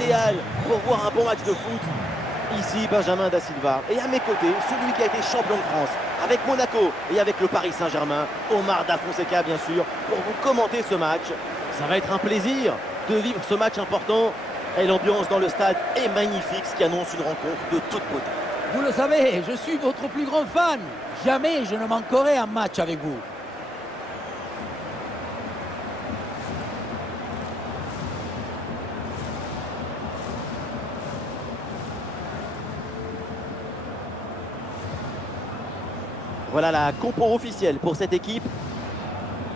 idéal pour voir un bon match de foot. Ici, Benjamin Da Silva. Et à mes côtés, celui qui a été champion de France avec Monaco et avec le Paris Saint-Germain, Omar Da Fonseca, bien sûr, pour vous commenter ce match. Ça va être un plaisir de vivre ce match important. Et l'ambiance dans le stade est magnifique, ce qui annonce une rencontre de toute beauté. Vous le savez, je suis votre plus grand fan. Jamais je ne manquerai un match avec vous. Voilà la compo officielle pour cette équipe.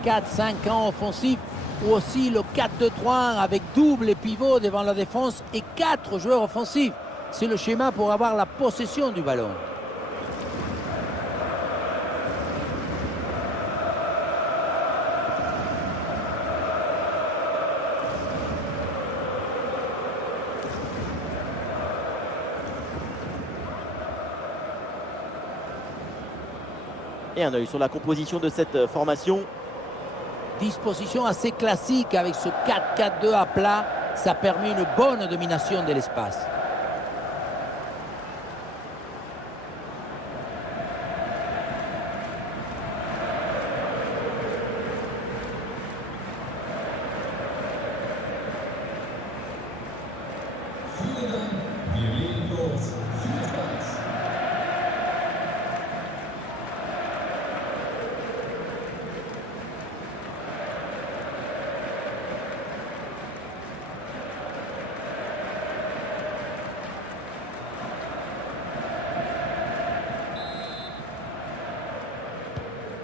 4-5 ans offensifs ou aussi le 4-2-3-1 avec double et pivot devant la défense et 4 joueurs offensifs. C'est le schéma pour avoir la possession du ballon. Et un œil sur la composition de cette formation. Disposition assez classique avec ce 4-4-2 à plat. Ça permet une bonne domination de l'espace.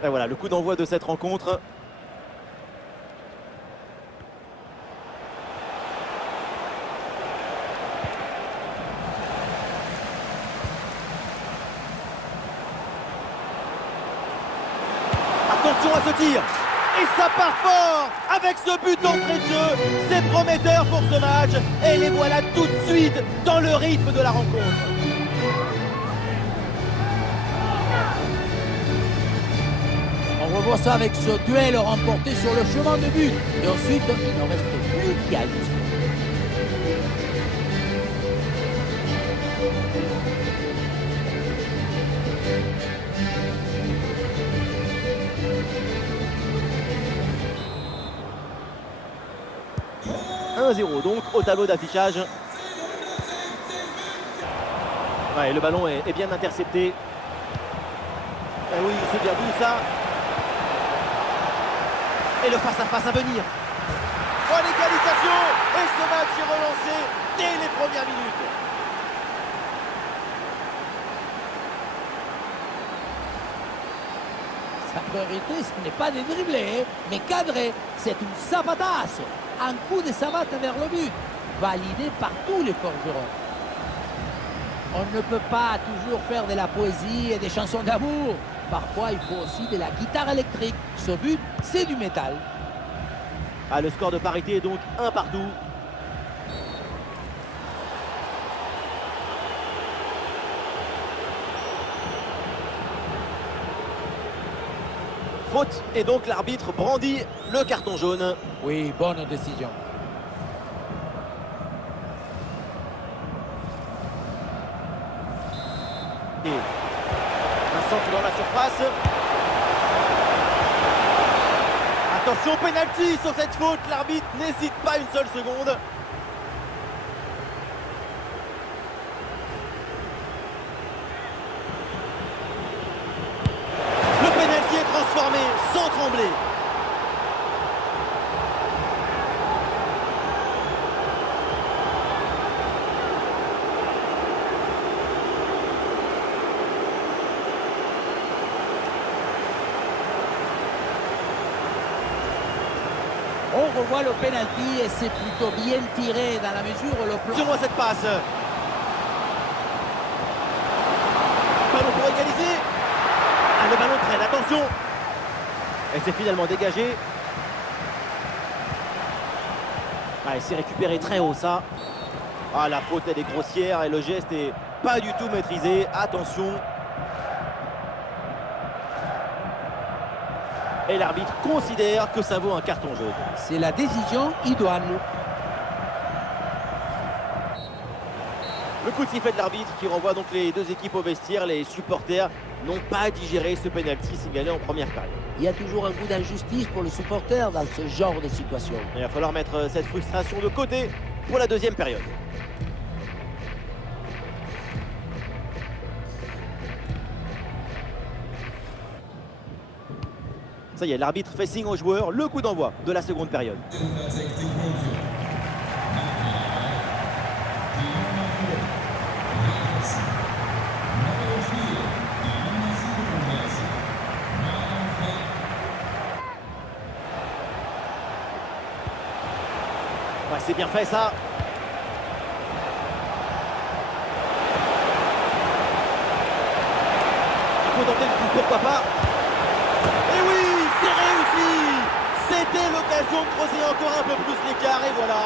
Et voilà, le coup d'envoi de cette rencontre. Attention à ce tir. Et ça part fort avec ce but d'entrée de jeu. C'est prometteur pour ce match. Et les voilà tout de suite dans le rythme de la rencontre. On revoit ça avec ce duel remporté sur le chemin de but. Et ensuite, il ne reste plus qu'à ajuster. « 1-0 donc au tableau d'affichage. Ouais, le ballon est bien intercepté. Et oui, c'est bien vu ça. Et le face-à-face à venir. Oh, l'égalisation. Et ce match est relancé dès les premières minutes. Sa priorité, ce n'est pas de dribbler, mais cadrer. C'est une savatasse. Un coup de savate vers le but, validé par tous les forgerons. On ne peut pas toujours faire de la poésie et des chansons d'amour. Parfois, il faut aussi de la guitare électrique. Ce but, c'est du métal. Ah, le score de parité est donc 1 partout. Faute, et donc l'arbitre brandit le carton jaune. Oui, bonne décision. Et un centre dans la surface. Attention, penalty sur cette faute. L'arbitre n'hésite pas une seule seconde. Le penalty est transformé sans trembler. On revoit le penalty et c'est plutôt bien tiré dans la mesure où le plan... Sur moi cette passe. Ballon pour égaliser. Ah, le ballon traîne, attention. Et c'est finalement dégagé. Ah, il s'est récupéré très haut ça. Ah, la faute elle est grossière et le geste est pas du tout maîtrisé. Attention. Et l'arbitre considère que ça vaut un carton jaune. C'est la décision idoine. Le coup de sifflet de l'arbitre qui renvoie donc les deux équipes au vestiaire. Les supporters n'ont pas digéré ce penalty signalé en première période. Il y a toujours un goût d'injustice pour le supporter dans ce genre de situation. Il va falloir mettre cette frustration de côté pour la deuxième période. Ça y est, l'arbitre fait signe aux joueurs, le coup d'envoi de la seconde période. Ouais, c'est bien fait ça. Il faut tenter le coup, pourquoi pas. Et oui, c'est réussi. C'était l'occasion de creuser encore un peu plus l'écart et voilà,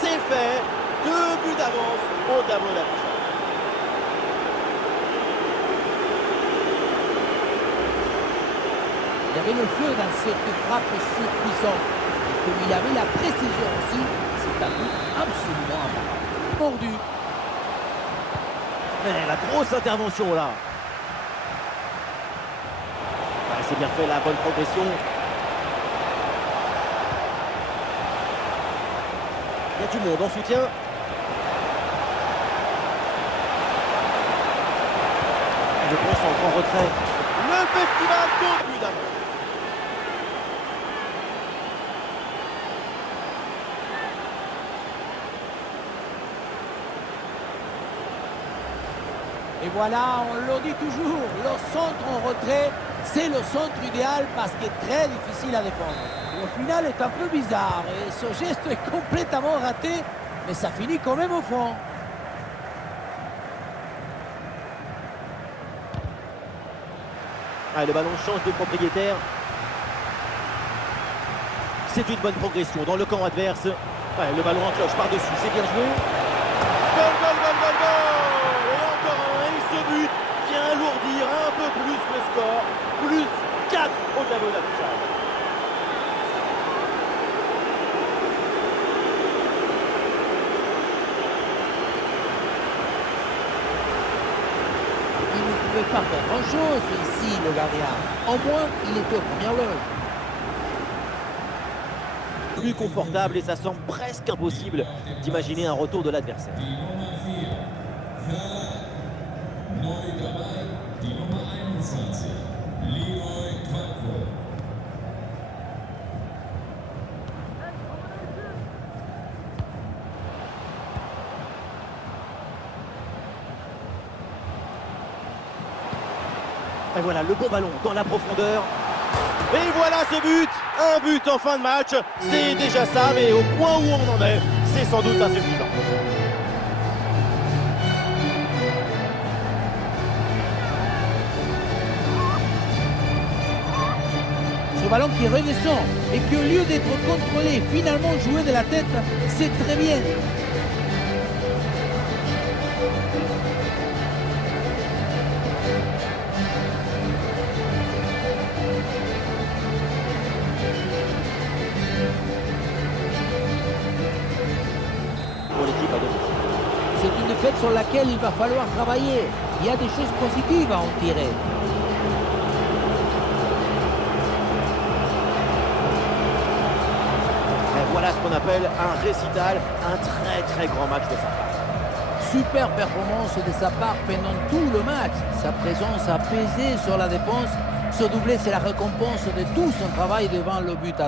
c'est fait. 2 buts d'avance au tableau d'affichage. Il y avait le feu dans cette frappe surpuissante. Et comme il avait la précision aussi, c'est un but absolument imparable. Mordu. La grosse intervention là. Ouais, c'est bien fait, la bonne progression. Il y a du monde en soutien. Et le concentre en retrait. Le festival de but d'avance. Et voilà, on le dit toujours, le centre en retrait, c'est le centre idéal parce qu'il est très difficile à défendre. Et au final, est un peu bizarre et ce geste est complètement raté, mais ça finit quand même au fond. Ah, le ballon change de propriétaire. C'est une bonne progression dans le camp adverse. Ouais, le ballon en cloche par-dessus, c'est bien joué. Goal, goal, goal, goal, goal! Et encore un, et ce but vient alourdir un peu plus le score. Plus 4 au tableau d'affichage. Il ne pouvait pas faire grand-chose ici, le gardien. Au moins, il était aux premières loges. Plus confortable et ça semble presque impossible d'imaginer un retour de l'adversaire. Et voilà le bon ballon dans la profondeur. Et voilà ce but, un but en fin de match, c'est déjà ça, mais au point où on en est, c'est sans doute insuffisant. Ce ballon qui redescend et qui au lieu d'être contrôlé, finalement joué de la tête, c'est très bien. C'est une défaite sur laquelle il va falloir travailler. Il y a des choses positives à en tirer. Et voilà ce qu'on appelle un récital, un très très grand match de sa part. Super performance de sa part pendant tout le match. Sa présence a pesé sur la défense. Ce doublé, c'est la récompense de tout son travail devant le but.